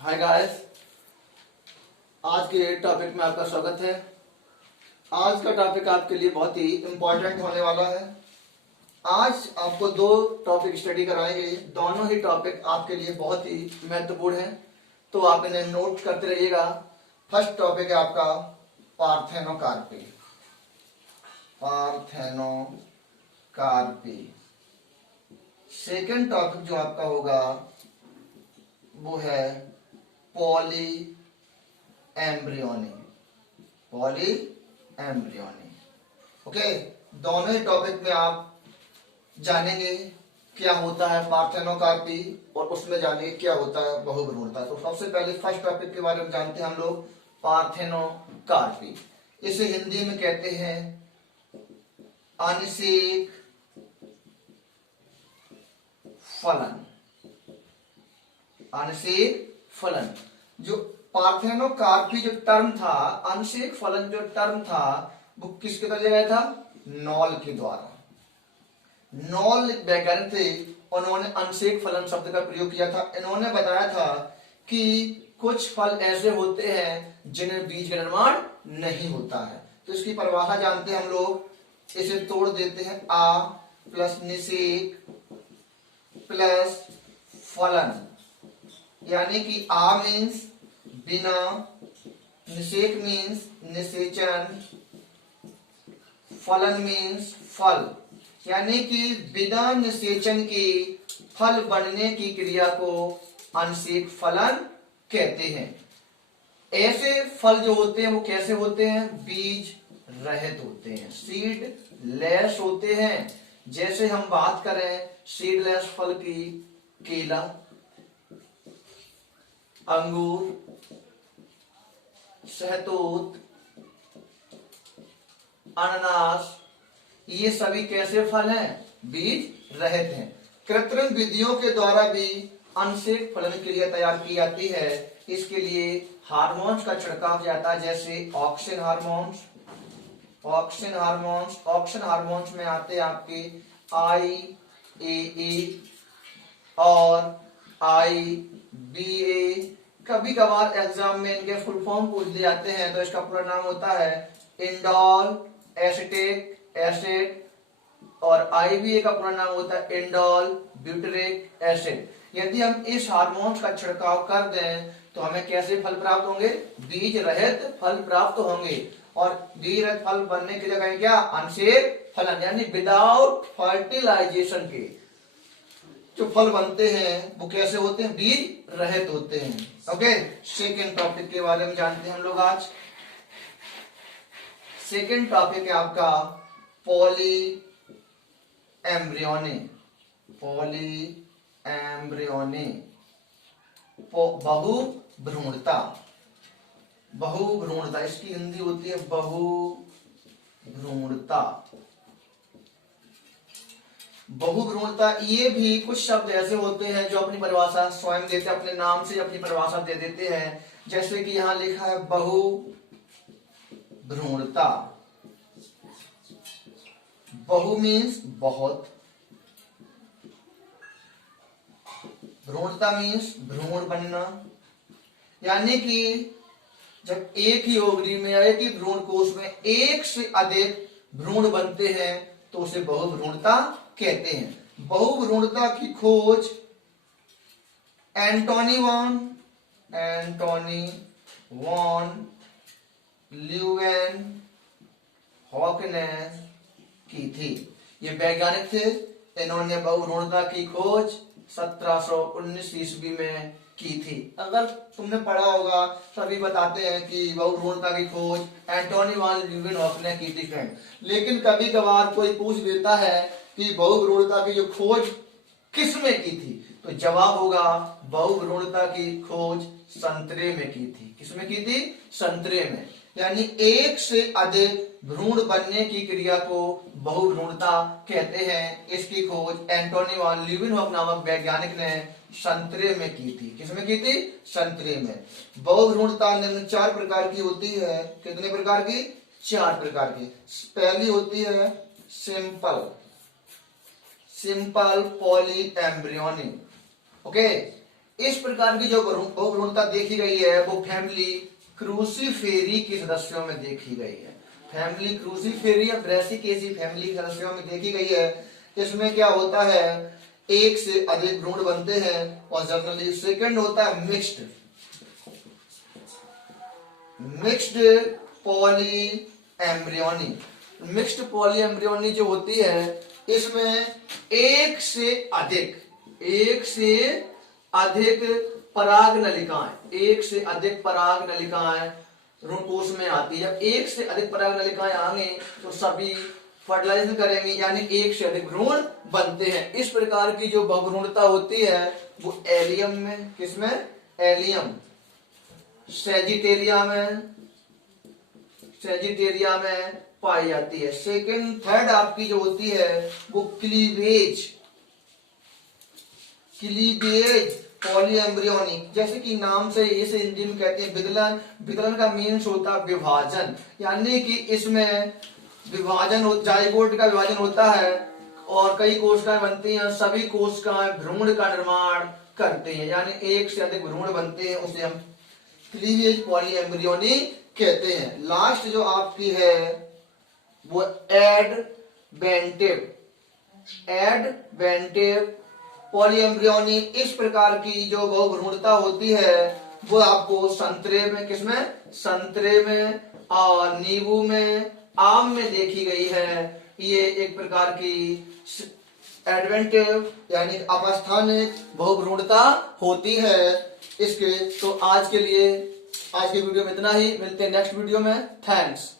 Hi guys, आज के topic में आपका स्वागत है। आज का टॉपिक आपके लिए बहुत ही इम्पोर्टेंट होने वाला है। आज आपको दो टॉपिक स्टडी कराएंगे, दोनों ही टॉपिक आपके लिए बहुत ही महत्वपूर्ण हैं, तो आप इन्हें नोट करते रहिएगा। फर्स्ट टॉपिक है आपका पार्थेनोकार्पी। पार्थेनोकार्पी। सेकेंड टॉपिक जो आपका होगा वो है poly embryony. Poly embryony. Okay, दोनों ही टॉपिक में आप जानेंगे क्या होता है पार्थेनोकार्पी और उसमें जानेंगे क्या होता है बहुभ्रूणता। तो सबसे पहले फर्स्ट टॉपिक के बारे में जानते हैं हम लोग, पार्थेनोकार्पी। इसे हिंदी में कहते हैं अनिषेक फलन। अनिषेक फलन। जो पार्थेनोकार्पी जो टर्म था, अनिषेक फलन जो टर्म था, वो किसके द्वारा लिया गया था? नॉल के द्वारा। नॉल वैज्ञानिक थे, उन्होंने अनिषेक फलन शब्द का प्रयोग किया था। इन्होंने बताया था कि कुछ फल ऐसे होते हैं जिन्हें बीज का निर्माण नहीं होता है। तो इसकी परिभाषा जानते हैं हम लोग, इसे तोड़ देते हैं। आ प्लस निषेक प्लस फलन, यानी कि आ मीन्स बिना, निषेक मीन्स निषेचन, फलन मीन्स फल, यानी कि बिना निषेचन के फल बनने की क्रिया को अनिषेक फलन कहते हैं। ऐसे फल जो होते हैं वो कैसे होते हैं? बीज रहित होते हैं, सीड लेस होते हैं। जैसे हम बात करें सीडलेस फल की, केला, अंगूर, शहतूत, अनानास, ये सभी कैसे फल हैं? बीज रहित हैं। कृत्रिम विधियों के द्वारा भी अनिषेक फलन के लिए तैयार की जाती है। इसके लिए हार्मोन्स का छिड़काव जाता है, जैसे auxin hormones. Auxin hormones, auxin hormones में आते हैं आपके IAA और IBA। कभी कभार एग्जाम में इनके फुल फॉर्म पूछ दिए जाते हैं, तो इसका पूरा नाम होता है इंडोल एसिटिक एसिड, और IBA का पूरा नाम होता है इंडोल ब्यूटरिक एसिड। यदि हम इस हार्मोन्स का छिड़काव कर दें तो हमें कैसे फल प्राप्त होंगे? बीज रहित फल प्राप्त होंगे। और बीज रहित फल बनने की जगह क्या? अनिषेक फलन, यानी विदाउट फर्टिलाइजेशन के जो फल बनते हैं वो कैसे होते हैं? बीज रहित होते हैं। ओके, सेकेंड टॉपिक के बारे में जानते हैं हम लोग आज। सेकेंड टॉपिक है आपका पॉली एम्ब्रियोनी। पॉली एम्ब्रियोनी, बहुभ्रूणता। बहुभ्रूणता, इसकी हिंदी होती है बहुभ्रूणता। बहुभ्रूणता, ये भी कुछ शब्द ऐसे होते हैं जो अपनी परिभाषा स्वयं देते हैं, अपने नाम से अपनी परिभाषा दे देते हैं। जैसे कि यहां लिखा है बहुभ्रूणता। बहु मीन्स बहुत, भ्रूणता मीन्स भ्रूण बनना, यानी कि जब एक ही ओवरी में या एक ही भ्रूण कोश में एक से अधिक भ्रूण बनते हैं तो उसे बहुभ्रूणता कहते हैं। बहुभ्रूणता की खोज एंटोनी वॉन ल्यूवेनहॉक ने की थी। ये वैज्ञानिक थे, इन्होंने बहुभ्रूणता की खोज 1719 ईस्वी में की थी। अगर तुमने पढ़ा होगा, सभी बताते हैं कि बहुभ्रूणता की खोज एंटोनी वॉन ल्यूवेनहॉक ने की थी फ्रेंड। लेकिन कभी कभार कोई पूछ लेता है कि बहुभ्रूणता की जो खोज किसमें की थी, तो जवाब होगा बहुभ्रूणता की खोज संतरे में की थी। किसमें की थी? संतरे में। यानी एक से अधिक भ्रूण बनने की क्रिया को बहुभ्रूणता कहते हैं। इसकी खोज एंटोनी वॉन ल्यूवेनहॉक नामक वैज्ञानिक ने संतरे में की थी। किसमें की थी? संतरे में। बहुभ्रूणता निम्न 4 प्रकार की होती है। कितने प्रकार की? 4 प्रकार की। पहली होती है सिंपल पॉली एम्ब्रियोनी। ओके, इस प्रकार की जो बहुभ्रूणता देखी गई है वो फैमिली क्रूसीफेरी के सदस्यों में देखी गई है। फैमिली क्रूसीफेरी या ब्रेसिकेसी फैमिली के सदस्यों में देखी गई है। इसमें क्या होता है, एक से अधिक भ्रूण बनते हैं और जनरली सेकंड होता है mixed poly embryony. Mixed poly embryony जो होती है इसमें एक से अधिक पराग नलिकाएं भ्रूणकोश में आती है। जब एक से अधिक पराग नलिकाएं आएंगे तो सभी फर्टिलाइजेशन करेंगे, यानी एक से अधिक भ्रूण बनते हैं। इस प्रकार की जो बहुभ्रूणता होती है वो एलियम में, किसमें, एलियम सेजिटेरिया में पाई जाती है। सेकंड थर्ड आपकी जो होती है वो क्लीवेज पॉली एम्ब्रियोनिक, जैसे कि नाम से इसे हिंदी में कहते हैं विदलन। विदलन का मीन्स होता है विभाजन, यानी कि इसमें जाइगोट का विभाजन होता है और कई कोशिकाएं बनती हैं। सभी कोशिकाएं भ्रूण का निर्माण करते हैं, यानी एक से अधिक भ्रूण बनते हैं, उसे हम क्लीवेज पॉली एम्ब्रियोनी कहते हैं। लास्ट जो आपकी है वो एडवेंटिव पॉली एम्ब्रियोनी। इस प्रकार की जो बहुभ्रूणता होती है वो आपको संतरे में, किसमें, संतरे में और नींबू में, आम में देखी गई है। ये एक प्रकार की एडवेंटिव यानी अवस्थानिक बहुभ्रूणता होती है। इसके तो आज के वीडियो में इतना ही, मिलते हैं नेक्स्ट वीडियो में। थैंक्स।